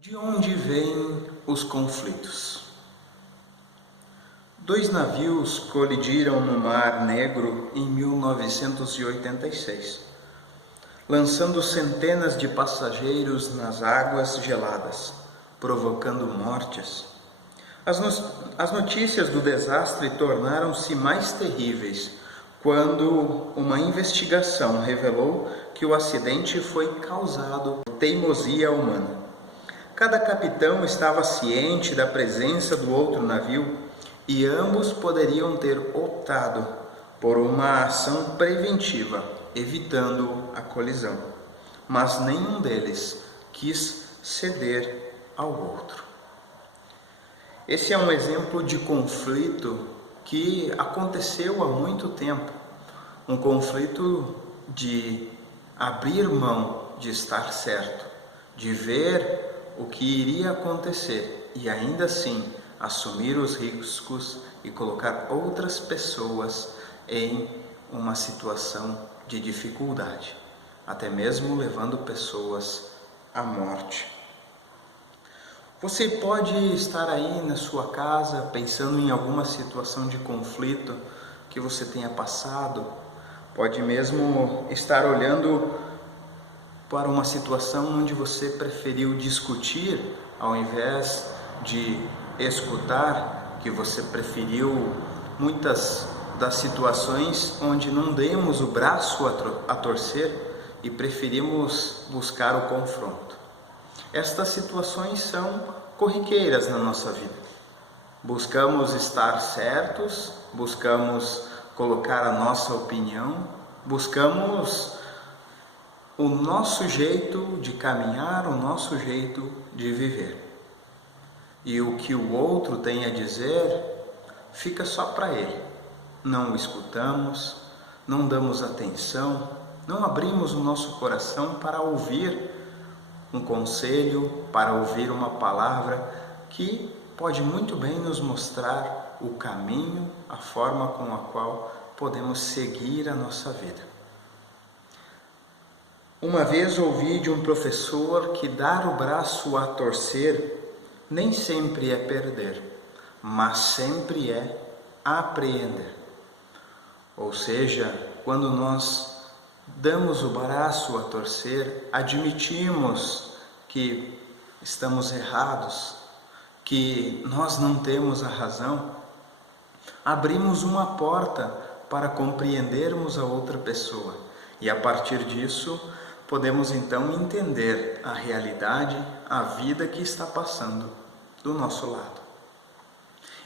De onde vêm os conflitos? Dois navios colidiram no Mar Negro em 1986, lançando centenas de passageiros nas águas geladas, provocando mortes. As notícias do desastre tornaram-se mais terríveis quando uma investigação revelou que o acidente foi causado por teimosia humana. Cada capitão estava ciente da presença do outro navio e ambos poderiam ter optado por uma ação preventiva, evitando a colisão. Mas nenhum deles quis ceder ao outro. Esse é um exemplo de conflito que aconteceu há muito tempo. Um conflito de abrir mão de estar certo, de ver o que iria acontecer e ainda assim assumir os riscos e colocar outras pessoas em uma situação de dificuldade, até mesmo levando pessoas à morte. Você pode estar aí na sua casa pensando em alguma situação de conflito que você tenha passado, pode mesmo estar olhando para uma situação onde você preferiu discutir ao invés de escutar, que você preferiu muitas das situações onde não demos o braço a torcer e preferimos buscar o confronto. Estas situações são corriqueiras na nossa vida. Buscamos estar certos, buscamos colocar a nossa opinião, buscamos o nosso jeito de caminhar, o nosso jeito de viver. E o que o outro tem a dizer fica só para ele. Não o escutamos, não damos atenção, não abrimos o nosso coração para ouvir um conselho, para ouvir uma palavra que pode muito bem nos mostrar o caminho, a forma com a qual podemos seguir a nossa vida. Uma vez ouvi de um professor que dar o braço a torcer nem sempre é perder, mas sempre é apreender. Ou seja, quando nós damos o braço a torcer, admitimos que estamos errados, que nós não temos a razão, abrimos uma porta para compreendermos a outra pessoa e a partir disso podemos então entender a realidade, a vida que está passando do nosso lado.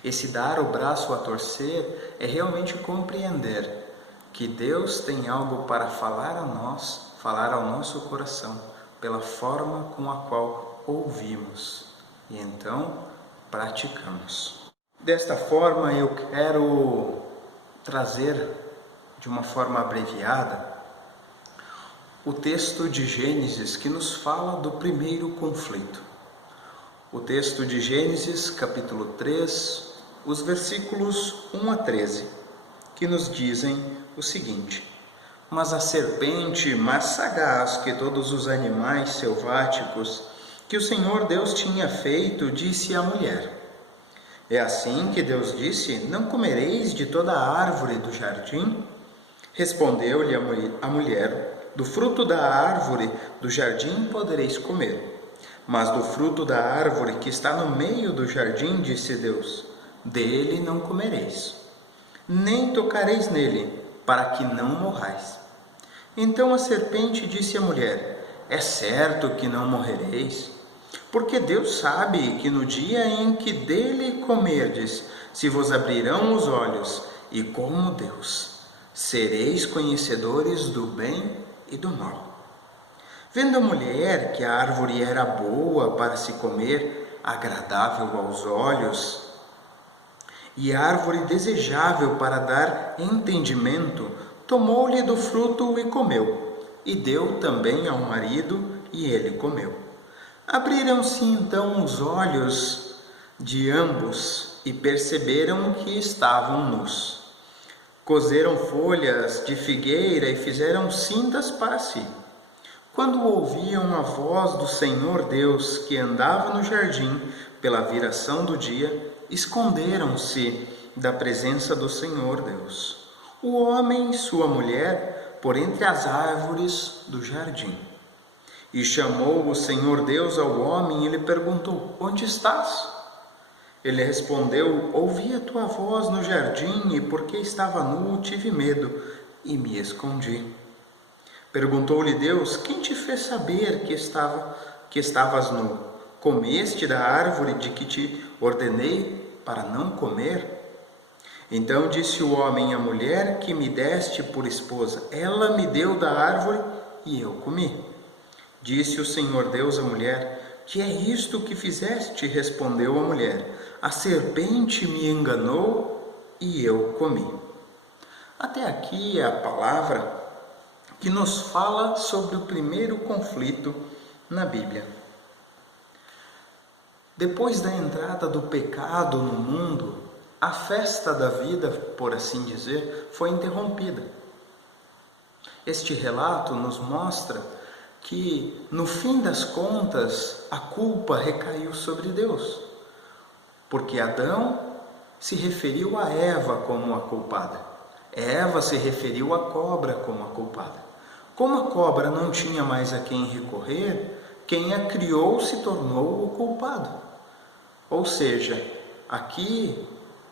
Esse dar o braço a torcer é realmente compreender que Deus tem algo para falar a nós, falar ao nosso coração, pela forma com a qual ouvimos e então praticamos. Desta forma eu quero trazer de uma forma abreviada o texto de Gênesis que nos fala do primeiro conflito. O texto de Gênesis, capítulo 3, os versículos 1 a 13, que nos dizem o seguinte: Mas a serpente, mais sagaz que todos os animais selváticos que o Senhor Deus tinha feito, disse à mulher: É assim que Deus disse: Não comereis de toda a árvore do jardim? Respondeu-lhe a mulher: Do fruto da árvore do jardim podereis comer, mas do fruto da árvore que está no meio do jardim, disse Deus, dele não comereis, nem tocareis nele, para que não morrais. Então a serpente disse à mulher: É certo que não morrereis, porque Deus sabe que no dia em que dele comerdes, se vos abrirão os olhos, e como Deus, sereis conhecedores do bem e do mal. Vendo a mulher que a árvore era boa para se comer, agradável aos olhos, e árvore desejável para dar entendimento, tomou-lhe do fruto e comeu, e deu também ao marido, e ele comeu. Abriram-se então os olhos de ambos, e perceberam que estavam nus. Coseram folhas de figueira e fizeram cintas para si. quando ouviam a voz do Senhor Deus que andava no jardim pela viração do dia, esconderam-se da presença do Senhor Deus, o homem e sua mulher, por entre as árvores do jardim. E chamou o Senhor Deus ao homem e lhe perguntou: onde estás? Ele respondeu: ouvi a tua voz no jardim, e porque estava nu, tive medo e me escondi. Perguntou-lhe Deus: quem te fez saber que estavas nu? Comeste da árvore de que te ordenei para não comer? Então disse o homem à mulher que me deste por esposa: ela me deu da árvore e eu comi. Disse o Senhor Deus à mulher: que é isto que fizeste? Respondeu a mulher: a serpente me enganou e eu comi. Até aqui é a palavra que nos fala sobre o primeiro conflito na Bíblia. Depois da entrada do pecado no mundo, a festa da vida, por assim dizer, foi interrompida. Este relato nos mostra que, no fim das contas, a culpa recaiu sobre Deus, porque Adão se referiu a Eva como a culpada. Eva se referiu à cobra como a culpada. Como a cobra não tinha mais a quem recorrer, quem a criou se tornou o culpado. Ou seja, aqui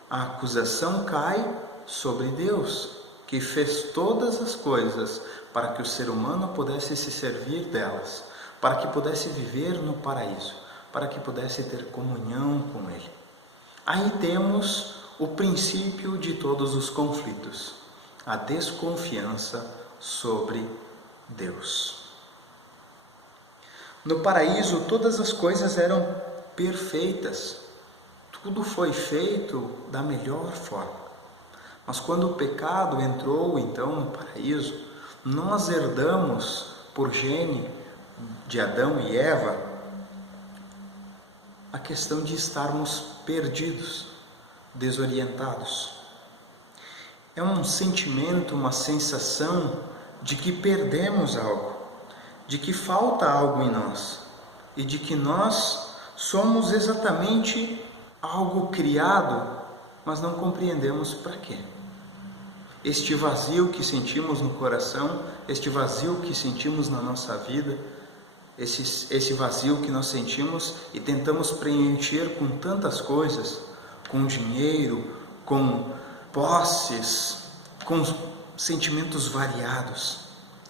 a acusação cai sobre Deus, que fez todas as coisas para que o ser humano pudesse se servir delas, para que pudesse viver no paraíso, para que pudesse ter comunhão com Ele. Aí temos o princípio de todos os conflitos, a desconfiança sobre Deus. No paraíso, todas as coisas eram perfeitas, tudo foi feito da melhor forma. Mas quando o pecado entrou então no paraíso, nós herdamos por gene de Adão e Eva a questão de estarmos perdidos, desorientados. É um sentimento, uma sensação de que perdemos algo, de que falta algo em nós e de que nós somos exatamente algo criado, mas não compreendemos para quê. Este vazio que sentimos no coração, este vazio que sentimos na nossa vida, esse vazio que nós sentimos e tentamos preencher com tantas coisas, com dinheiro, com posses, com sentimentos variados.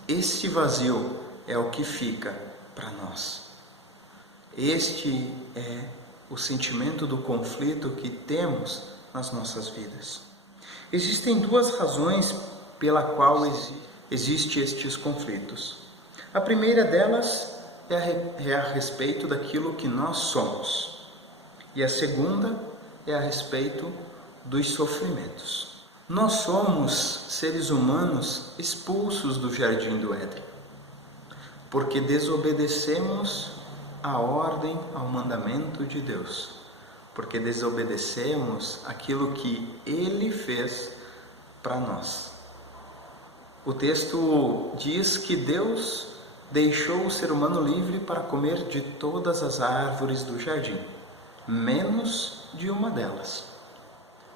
Esse vazio é o que fica para nós. Este é o sentimento do conflito que temos nas nossas vidas. Existem duas razões pela qual existem estes conflitos. A primeira delas é a respeito daquilo que nós somos. E a segunda é a respeito dos sofrimentos. Nós somos seres humanos expulsos do jardim do Éden, porque desobedecemos a ordem, ao mandamento de Deus, porque desobedecemos aquilo que Ele fez para nós. O texto diz que Deus deixou o ser humano livre para comer de todas as árvores do jardim, menos de uma delas.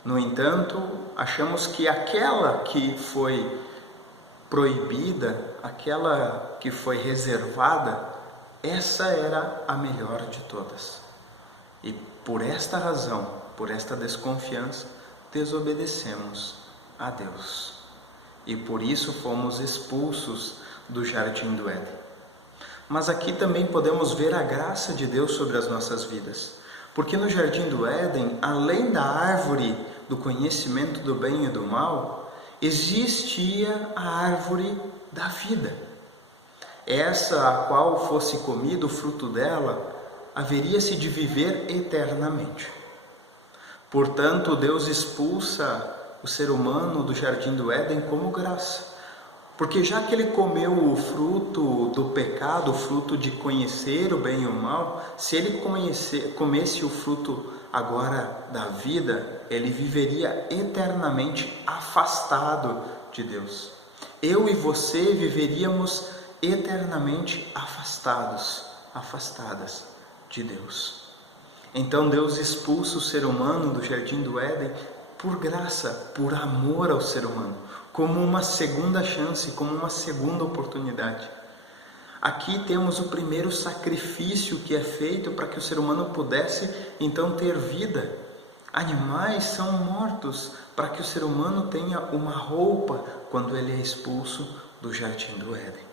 No entanto, achamos que aquela que foi proibida, aquela que foi reservada, essa era a melhor de todas. E por esta razão, por esta desconfiança, desobedecemos a Deus. E por isso fomos expulsos do jardim do Éden. Mas aqui também podemos ver a graça de Deus sobre as nossas vidas. Porque no jardim do Éden, além da árvore do conhecimento do bem e do mal, existia a árvore da vida. Essa a qual fosse comido o fruto dela, haveria-se de viver eternamente. Portanto, Deus expulsa o ser humano do jardim do Éden como graça. Porque já que ele comeu o fruto do pecado, o fruto de conhecer o bem e o mal, se ele comesse o fruto agora da vida, ele viveria eternamente afastado de Deus. Eu e você viveríamos eternamente afastadas de Deus. Então Deus expulsa o ser humano do jardim do Éden por graça, por amor ao ser humano, como uma segunda chance, como uma segunda oportunidade. Aqui temos o primeiro sacrifício que é feito para que o ser humano pudesse então ter vida. Animais são mortos para que o ser humano tenha uma roupa quando ele é expulso do jardim do Éden.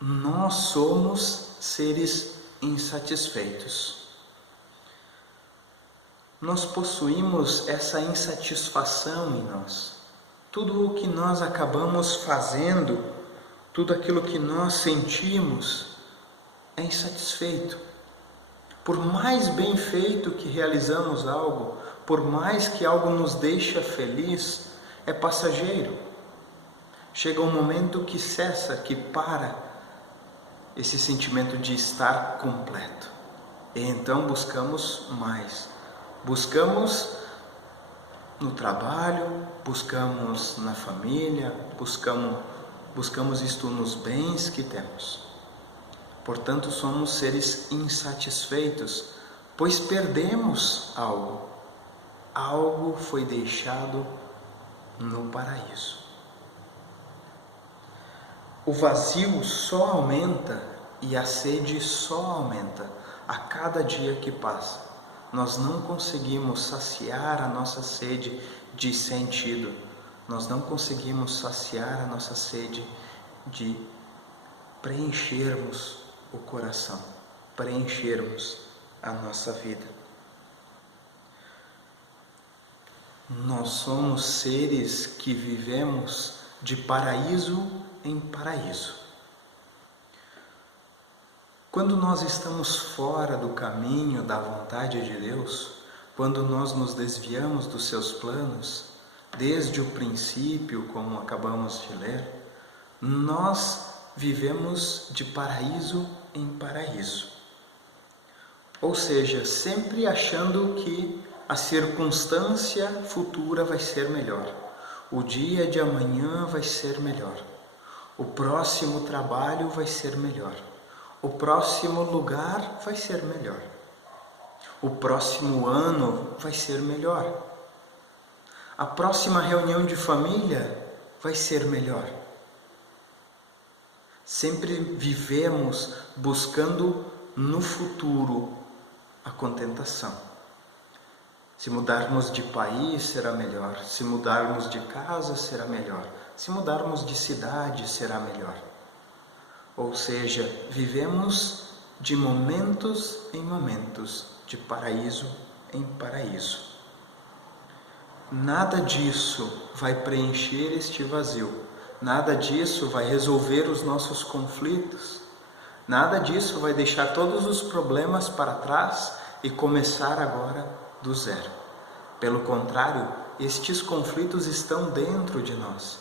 Nós somos seres insatisfeitos. Nós possuímos essa insatisfação em nós. Tudo o que nós acabamos fazendo, tudo aquilo que nós sentimos é insatisfeito. Por mais bem feito que realizamos algo, por mais que algo nos deixa feliz, é passageiro. Chega um momento que cessa, que para esse sentimento de estar completo. E então buscamos mais. Buscamos no trabalho, buscamos na família, buscamos isto nos bens que temos. Portanto, somos seres insatisfeitos, pois perdemos algo. Algo foi deixado no paraíso. O vazio só aumenta e a sede só aumenta a cada dia que passa. Nós não conseguimos saciar a nossa sede de sentido. Nós não conseguimos saciar a nossa sede de preenchermos o coração, preenchermos a nossa vida. Nós somos seres que vivemos de paraíso em paraíso. Quando nós estamos fora do caminho da vontade de Deus, quando nós nos desviamos dos seus planos, desde o princípio, como acabamos de ler, nós vivemos de paraíso em paraíso. Ou seja, sempre achando que a circunstância futura vai ser melhor, o dia de amanhã vai ser melhor, o próximo trabalho vai ser melhor, o próximo lugar vai ser melhor, o próximo ano vai ser melhor, a próxima reunião de família vai ser melhor. Sempre vivemos buscando no futuro a contentação. Se mudarmos de país será melhor, se mudarmos de casa será melhor, se mudarmos de cidade será melhor. Ou seja, vivemos de momentos em momentos, de paraíso em paraíso. Nada disso vai preencher este vazio, nada disso vai resolver os nossos conflitos, nada disso vai deixar todos os problemas para trás e começar agora do zero. Pelo contrário, estes conflitos estão dentro de nós.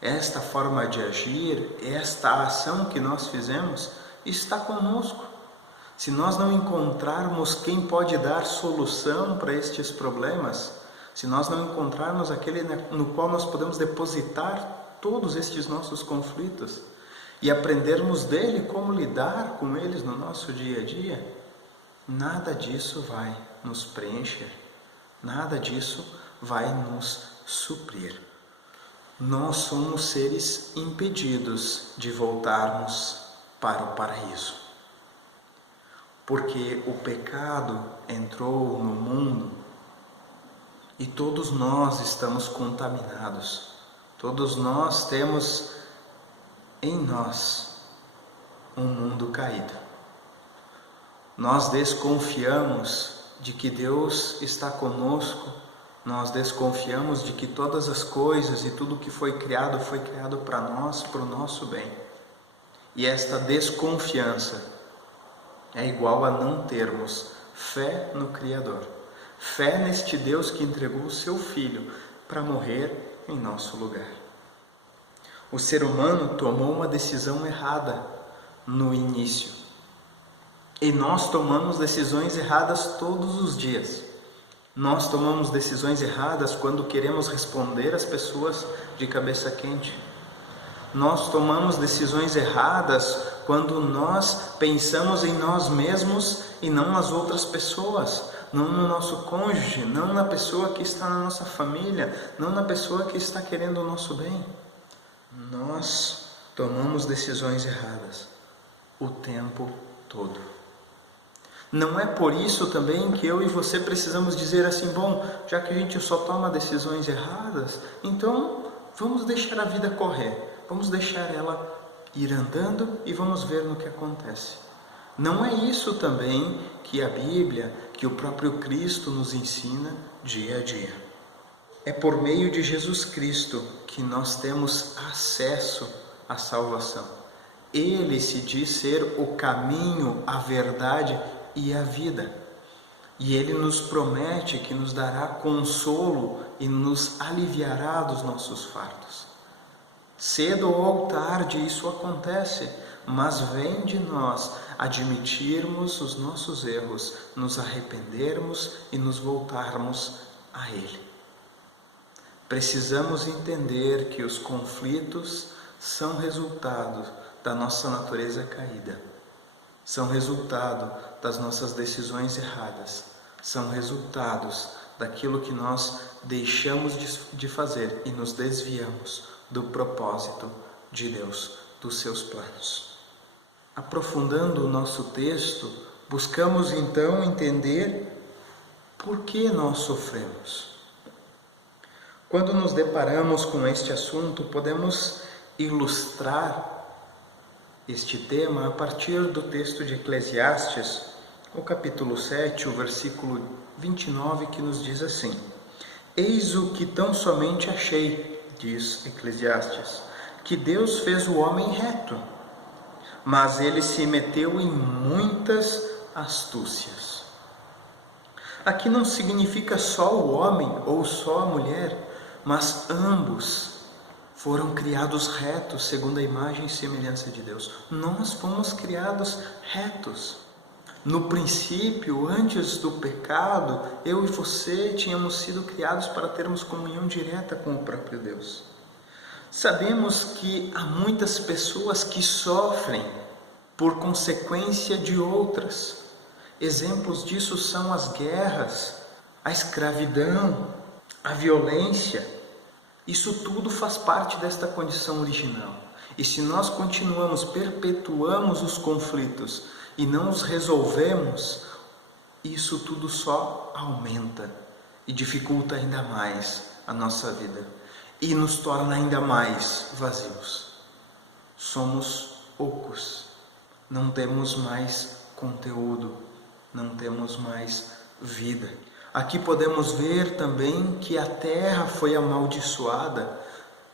Esta forma de agir, esta ação que nós fizemos, está conosco. Se nós não encontrarmos quem pode dar solução para estes problemas, se nós não encontrarmos aquele no qual nós podemos depositar todos estes nossos conflitos e aprendermos dele como lidar com eles no nosso dia a dia, nada disso vai nos preencher, nada disso vai nos suprir. Nós somos seres impedidos de voltarmos para o paraíso, porque o pecado entrou no mundo e todos nós estamos contaminados, todos nós temos em nós um mundo caído. Nós desconfiamos de que Deus está conosco, nós desconfiamos de que todas as coisas e tudo que foi criado para nós, para o nosso bem. E esta desconfiança é igual a não termos fé no Criador, fé neste Deus que entregou o seu Filho para morrer em nosso lugar. O ser humano tomou uma decisão errada no início. E nós tomamos decisões erradas todos os dias. Nós tomamos decisões erradas quando queremos responder às pessoas de cabeça quente. Nós tomamos decisões erradas quando nós pensamos em nós mesmos e não nas outras pessoas, não no nosso cônjuge, não na pessoa que está na nossa família, não na pessoa que está querendo o nosso bem. Nós tomamos decisões erradas o tempo todo. Não é por isso também que eu e você precisamos dizer assim, bom, já que a gente só toma decisões erradas, então vamos deixar a vida correr, vamos deixar ela ir andando e vamos ver no que acontece. Não é isso também que a Bíblia, que o próprio Cristo nos ensina dia a dia. É por meio de Jesus Cristo que nós temos acesso à salvação. Ele se diz ser o caminho, a verdade e a vida. E Ele nos promete que nos dará consolo e nos aliviará dos nossos fardos. Cedo ou tarde isso acontece, mas vem de nós admitirmos os nossos erros, nos arrependermos e nos voltarmos a Ele. Precisamos entender que os conflitos são resultado da nossa natureza caída, são resultado das nossas decisões erradas, são resultados daquilo que nós deixamos de fazer e nos desviamos do propósito de Deus, dos seus planos. Aprofundando o nosso texto, buscamos então entender por que nós sofremos. Quando nos deparamos com este assunto, podemos ilustrar este tema a partir do texto de Eclesiastes, o capítulo 7, o versículo 29, que nos diz assim: Eis o que tão somente achei, diz Eclesiastes, que Deus fez o homem reto, mas ele se meteu em muitas astúcias. Aqui não significa só o homem ou só a mulher, mas ambos foram criados retos segundo a imagem e semelhança de Deus. Nós fomos criados retos. No princípio, antes do pecado, eu e você tínhamos sido criados para termos comunhão direta com o próprio Deus. Sabemos que há muitas pessoas que sofrem por consequência de outras. Exemplos disso são as guerras, a escravidão, a violência. Isso tudo faz parte desta condição original. E se nós continuamos, perpetuamos os conflitos e não os resolvemos, isso tudo só aumenta e dificulta ainda mais a nossa vida e nos torna ainda mais vazios. Somos ocos, não temos mais conteúdo, não temos mais vida. Aqui podemos ver também que a terra foi amaldiçoada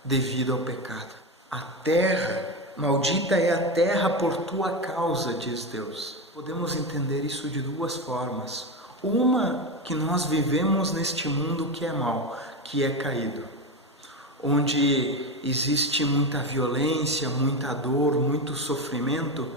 devido ao pecado. A terra, maldita é a terra por tua causa, diz Deus. Podemos entender isso de duas formas. Uma, que nós vivemos neste mundo que é mau, que é caído, onde existe muita violência, muita dor, muito sofrimento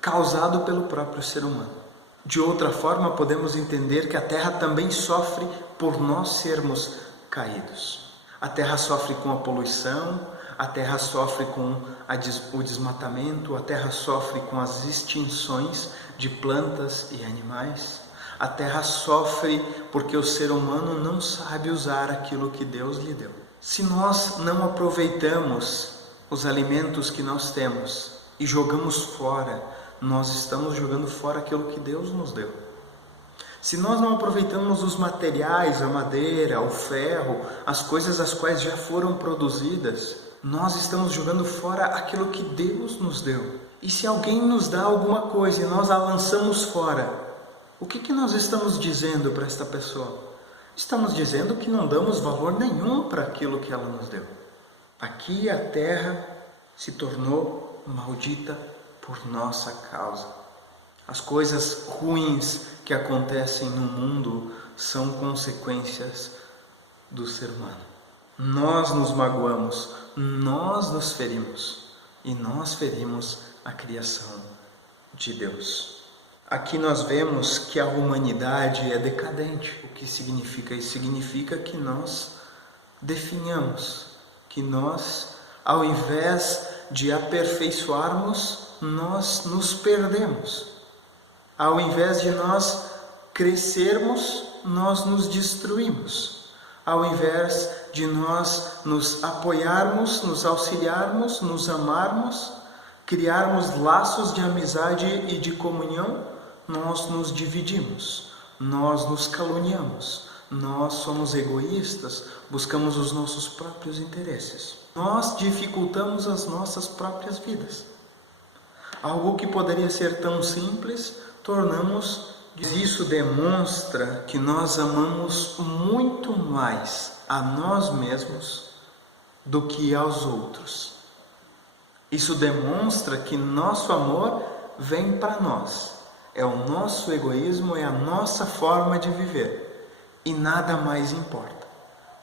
causado pelo próprio ser humano. De outra forma, podemos entender que a terra também sofre por nós sermos caídos. A terra sofre com a poluição, a terra sofre com o desmatamento, a terra sofre com as extinções de plantas e animais. A terra sofre porque o ser humano não sabe usar aquilo que Deus lhe deu. Se nós não aproveitamos os alimentos que nós temos e jogamos fora, nós estamos jogando fora aquilo que Deus nos deu. Se nós não aproveitamos os materiais, a madeira, o ferro, as coisas as quais já foram produzidas, nós estamos jogando fora aquilo que Deus nos deu. E se alguém nos dá alguma coisa e nós a lançamos fora, o que nós estamos dizendo para esta pessoa? Estamos dizendo que não damos valor nenhum para aquilo que ela nos deu. Aqui a terra se tornou maldita por nossa causa. As coisas ruins que acontecem no mundo são consequências do ser humano. Nós nos magoamos, nós nos ferimos e nós ferimos a criação de Deus. Aqui nós vemos que a humanidade é decadente. O que significa isso? Significa que nós definhamos, que nós, ao invés de aperfeiçoarmos, nós nos perdemos. Ao invés de nós crescermos, nós nos destruímos. Ao invés de nós nos apoiarmos, nos auxiliarmos, nos amarmos, criarmos laços de amizade e de comunhão, nós nos dividimos, nós nos caluniamos, nós somos egoístas, buscamos os nossos próprios interesses. Nós dificultamos as nossas próprias vidas. Algo que poderia ser tão simples, tornamos. Isso demonstra que nós amamos muito mais a nós mesmos do que aos outros. Isso demonstra que nosso amor vem para nós. É o nosso egoísmo, é a nossa forma de viver. E nada mais importa.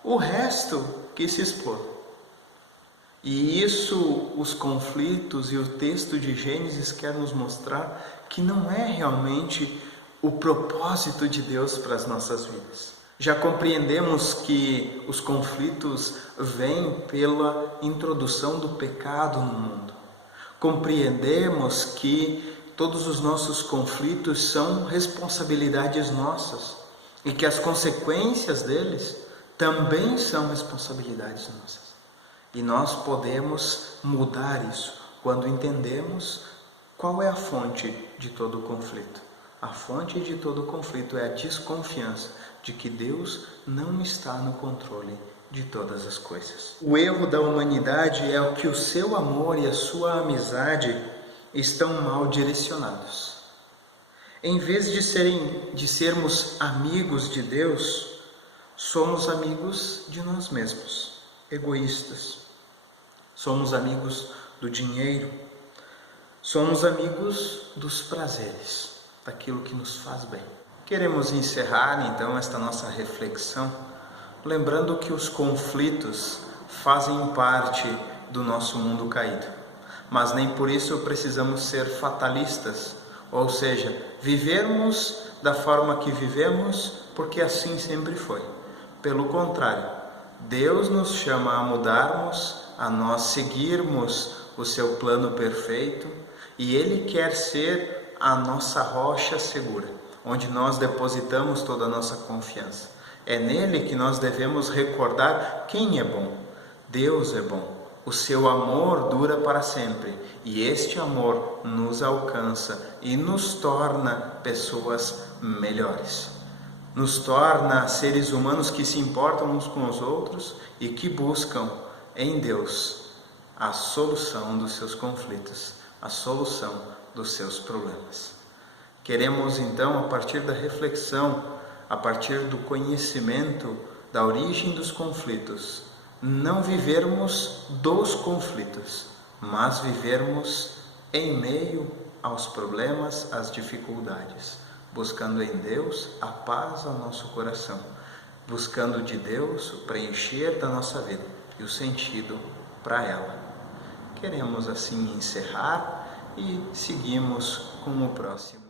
O resto que se exploda. E isso, os conflitos e o texto de Gênesis quer nos mostrar que não é realmente o propósito de Deus para as nossas vidas. Já compreendemos que os conflitos vêm pela introdução do pecado no mundo. Compreendemos que todos os nossos conflitos são responsabilidades nossas e que as consequências deles também são responsabilidades nossas. E nós podemos mudar isso quando entendemos qual é a fonte de todo o conflito. A fonte de todo o conflito é a desconfiança de que Deus não está no controle de todas as coisas. O erro da humanidade é o que o seu amor e a sua amizade estão mal direcionados. Em vez de sermos amigos de Deus, somos amigos de nós mesmos, egoístas. Somos amigos do dinheiro, somos amigos dos prazeres, daquilo que nos faz bem. Queremos encerrar então esta nossa reflexão, lembrando que os conflitos fazem parte do nosso mundo caído, mas nem por isso precisamos ser fatalistas, ou seja, vivermos da forma que vivemos porque assim sempre foi. Pelo contrário, Deus nos chama a mudarmos, a nós seguirmos o seu plano perfeito, e Ele quer ser a nossa rocha segura, onde nós depositamos toda a nossa confiança. É nele que nós devemos recordar quem é bom. Deus é bom. O seu amor dura para sempre, e este amor nos alcança e nos torna pessoas melhores. Nos torna seres humanos que se importam uns com os outros e que buscam em Deus a solução dos seus conflitos, a solução dos seus problemas. Queremos então, a partir da reflexão, a partir do conhecimento da origem dos conflitos, não vivermos dos conflitos, mas vivermos em meio aos problemas, às dificuldades, buscando em Deus a paz ao nosso coração, buscando de Deus o preencher da nossa vida e o sentido para ela. Queremos assim encerrar e seguimos com o próximo.